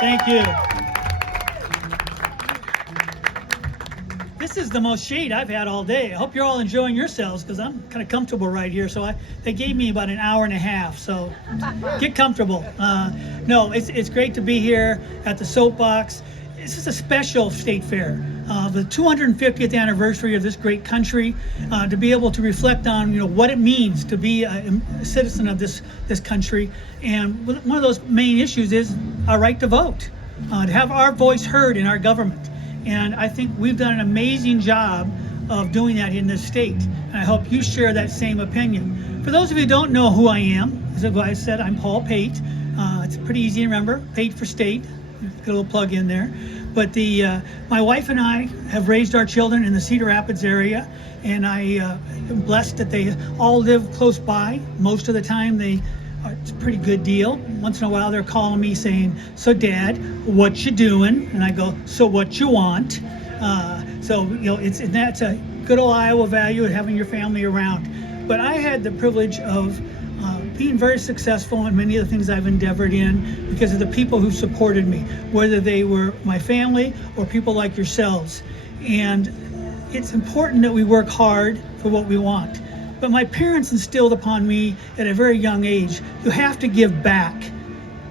Thank you. This is the most shade I've had all day. I hope you're all enjoying yourselves because I'm kind of comfortable right here. So they gave me about an hour and a half. So get comfortable. No, it's great to be here at the Soapbox. This is a special state fair. The 250th anniversary of this great country, to be able to reflect on what it means to be a citizen of this country. And one of those main issues is our right to vote, to have our voice heard in our government. And I think we've done an amazing job of doing that in this state. And I hope you share that same opinion. For those of you who don't know who I am, as I said, I'm Paul Pate. It's pretty easy to remember, Pate for state. Get a little plug in there. But my wife and I have raised our children in the Cedar Rapids area, and I am blessed that they all live close by. Most of the time it's a pretty good deal. Once in a while they're calling me saying, "So Dad, what you doing?" And I go, "So what you want?" That's a good old Iowa value of having your family around. But I had the privilege of being very successful in many of the things I've endeavored in because of the people who supported me, whether they were my family or people like yourselves. And it's important that we work hard for what we want. But my parents instilled upon me at a very young age, you have to give back.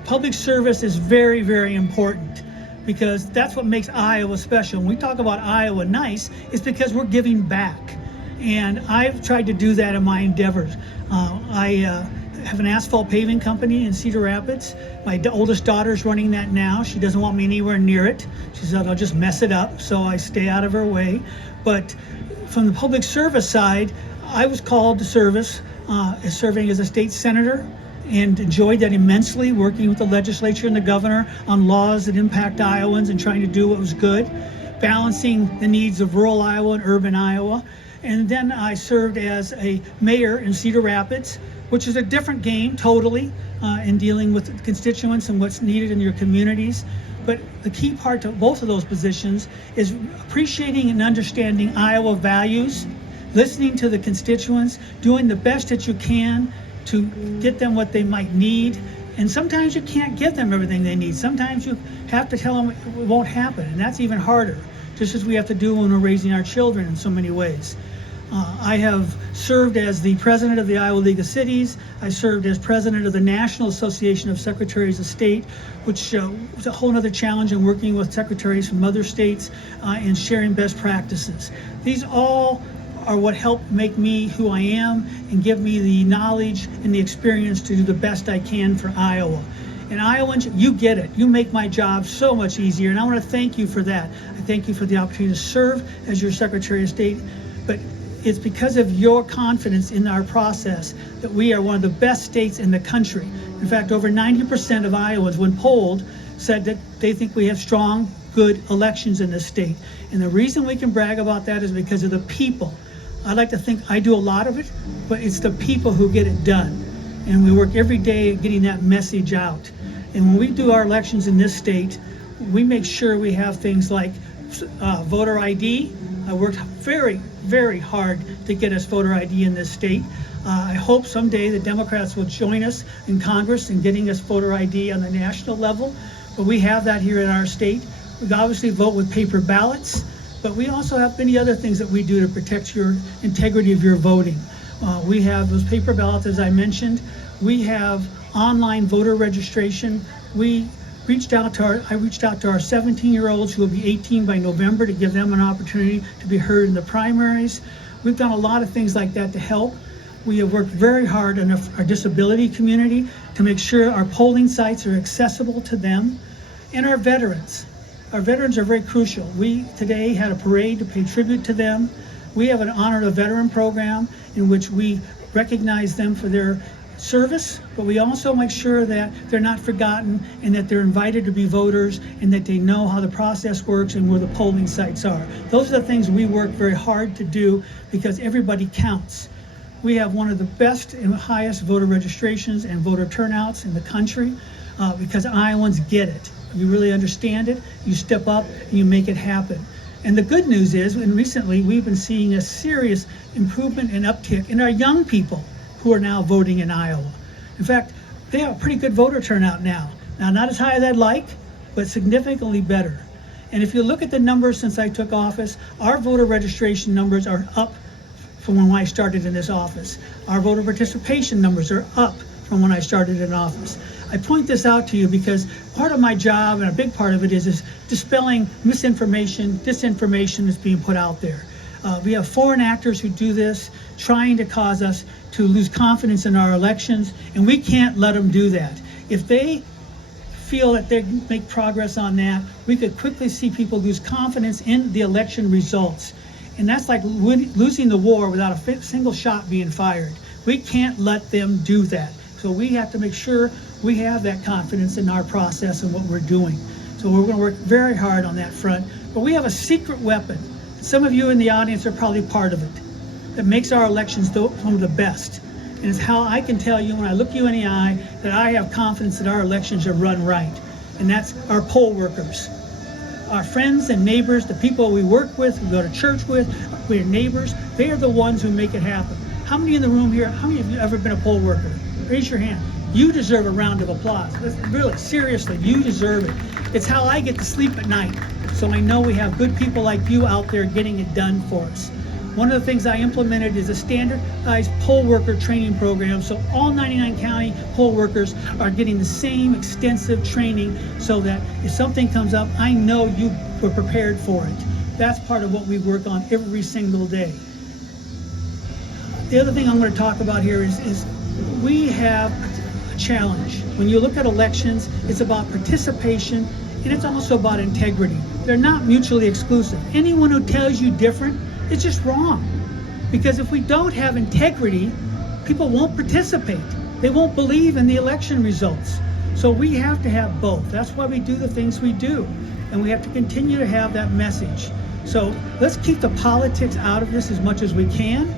Public service is very, very important because that's what makes Iowa special. When we talk about Iowa nice, it's because we're giving back. And I've tried to do that in my endeavors. I have an asphalt paving company in Cedar Rapids. My oldest daughter's running that now. She doesn't want me anywhere near it. She said I'll just mess it up, so I stay out of her way. But from the public service side, I was called to service as serving as a state senator and enjoyed that immensely, working with the legislature and the governor on laws that impact Iowans and trying to do what was good, balancing the needs of rural Iowa and urban Iowa. And then I served as a mayor in Cedar Rapids, which is a different game totally in dealing with constituents and what's needed in your communities. But the key part to both of those positions is appreciating and understanding Iowa values, listening to the constituents, doing the best that you can to get them what they might need. And sometimes you can't give them everything they need. Sometimes you have to tell them it won't happen, and that's even harder, just as we have to do when we're raising our children in so many ways. I have served as the president of the Iowa League of Cities. I served as president of the National Association of Secretaries of State, which was a whole other challenge in working with secretaries from other states and sharing best practices. These all are what help make me who I am and give me the knowledge and the experience to do the best I can for Iowa. And Iowans, you get it. You make my job so much easier, and I want to thank you for that. I thank you for the opportunity to serve as your Secretary of State, but it's because of your confidence in our process that we are one of the best states in the country. In fact, over 90% of Iowans, when polled, said that they think we have strong, good elections in this state. And the reason we can brag about that is because of the people. I like to think I do a lot of it, but it's the people who get it done. And we work every day at getting that message out. And when we do our elections in this state, we make sure we have things like voter ID. I worked very, very hard to get us voter ID in this state. I hope someday the Democrats will join us in Congress in getting us voter ID on the national level, but we have that here in our state. We obviously vote with paper ballots, but we also have many other things that we do to protect your integrity of your voting. We have those paper ballots, as I mentioned. We have online voter registration. I reached out to our 17-year-olds who will be 18 by November to give them an opportunity to be heard in the primaries. We've done a lot of things like that to help. We have worked very hard on our disability community to make sure our polling sites are accessible to them. And our veterans. Our veterans are very crucial. We today had a parade to pay tribute to them. We have an Honor the Veteran program in which we recognize them for their service, but we also make sure that they're not forgotten and that they're invited to be voters and that they know how the process works and where the polling sites are. Those are the things we work very hard to do because everybody counts. We have one of the best and highest voter registrations and voter turnouts in the country because Iowans get it. You really understand it, you step up and you make it happen. And the good news is, and recently we've been seeing a serious improvement and uptick in our young people who are now voting in Iowa. In fact, they have a pretty good voter turnout now. Now, not as high as I'd like, but significantly better. And if you look at the numbers since I took office, our voter registration numbers are up from when I started in this office. Our voter participation numbers are up from when I started in office. I point this out to you because part of my job, and a big part of it, is dispelling misinformation, disinformation that's being put out there. We have foreign actors who do this, trying to cause us to lose confidence in our elections, and we can't let them do that. If they feel that they make progress on that, we could quickly see people lose confidence in the election results. And that's like losing the war without a single shot being fired. We can't let them do that. So we have to make sure we have that confidence in our process and what we're doing. So we're going to work very hard on that front. But we have a secret weapon. Some of you in the audience are probably part of it, that makes our elections some of the best. And it's how I can tell you when I look you in the eye that I have confidence that our elections are run right. And that's our poll workers. Our friends and neighbors, the people we work with, we go to church with, we're neighbors, they are the ones who make it happen. How many in the room here, how many of you have ever been a poll worker? Raise your hand. You deserve a round of applause. Really, seriously, you deserve it. It's how I get to sleep at night. So I know we have good people like you out there getting it done for us. One of the things I implemented is a standardized poll worker training program. So all 99 county poll workers are getting the same extensive training so that if something comes up, I know you were prepared for it. That's part of what we work on every single day. The other thing I'm going to talk about here is we have a challenge. When you look at elections, it's about participation and it's also about integrity. They're not mutually exclusive. Anyone who tells you different, it's just wrong. Because if we don't have integrity, people won't participate. They won't believe in the election results. So we have to have both. That's why we do the things we do. And we have to continue to have that message. So let's keep the politics out of this as much as we can.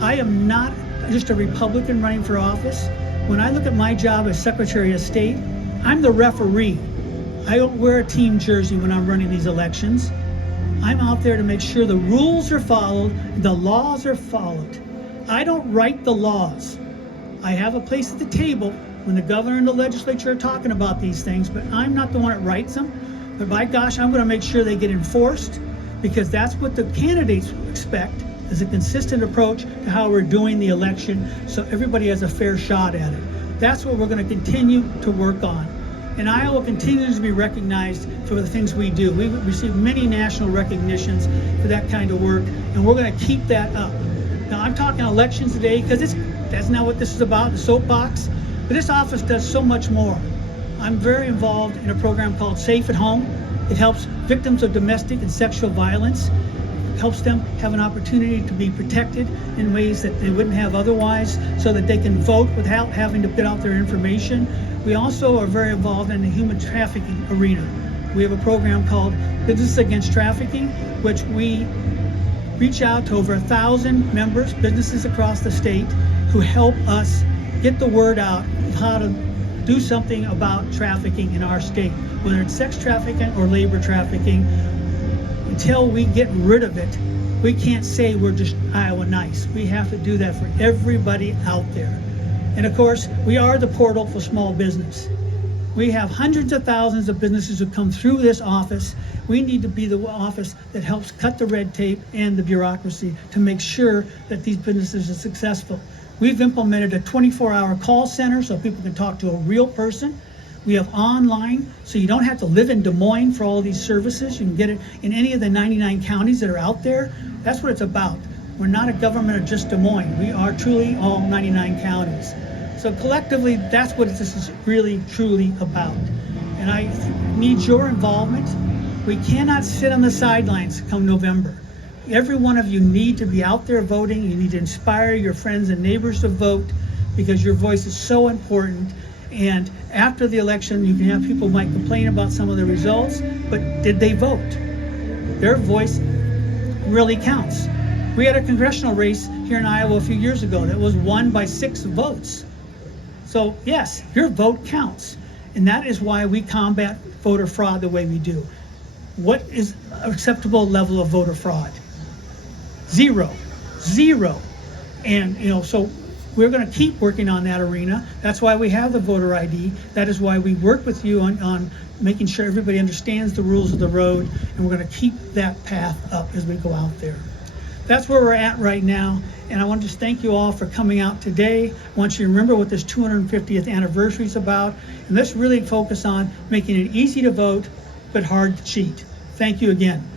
I am not just a Republican running for office. When I look at my job as Secretary of State, I'm the referee. I don't wear a team jersey when I'm running these elections. I'm out there to make sure the rules are followed, the laws are followed. I don't write the laws. I have a place at the table when the governor and the legislature are talking about these things, but I'm not the one that writes them. But by gosh, I'm going to make sure they get enforced, because that's what the candidates expect, is a consistent approach to how we're doing the election so everybody has a fair shot at it. That's what we're going to continue to work on. And Iowa continues to be recognized for the things we do. We've received many national recognitions for that kind of work, and we're going to keep that up. Now, I'm talking elections today because that's not what this is about, the Soapbox, but this office does so much more. I'm very involved in a program called Safe at Home. It helps victims of domestic and sexual violence. It helps them have an opportunity to be protected in ways that they wouldn't have otherwise, so that they can vote without having to put out their information. We also are very involved in the human trafficking arena. We have a program called Business Against Trafficking, which we reach out to over 1,000 members, businesses across the state, who help us get the word out of how to do something about trafficking in our state, whether it's sex trafficking or labor trafficking. Until we get rid of it, we can't say we're just Iowa nice. We have to do that for everybody out there. And of course, we are the portal for small business. We have hundreds of thousands of businesses who come through this office. We need to be the office that helps cut the red tape and the bureaucracy to make sure that these businesses are successful. We've implemented a 24-hour call center so people can talk to a real person. We have online, so you don't have to live in Des Moines for all these services. You can get it in any of the 99 counties that are out there. That's what it's about. We're not a government of just Des Moines. We are truly all 99 counties. So collectively, that's what this is really, truly about. And I need your involvement. We cannot sit on the sidelines come November. Every one of you need to be out there voting. You need to inspire your friends and neighbors to vote, because your voice is so important. And after the election, you can have people who might complain about some of the results, but did they vote? Their voice really counts. We had a congressional race here in Iowa a few years ago that was won by 6 votes. So yes, your vote counts. And that is why we combat voter fraud the way we do. What is an acceptable level of voter fraud? Zero. And so We're going to keep working on that arena. That's why we have the voter ID. That is why we work with you on making sure everybody understands the rules of the road, and we're going to keep that path up as we go out there. That's where we're at right now, and I want to just thank you all for coming out today. I want you to remember what this 250th anniversary is about, and let's really focus on making it easy to vote but hard to cheat. Thank you again.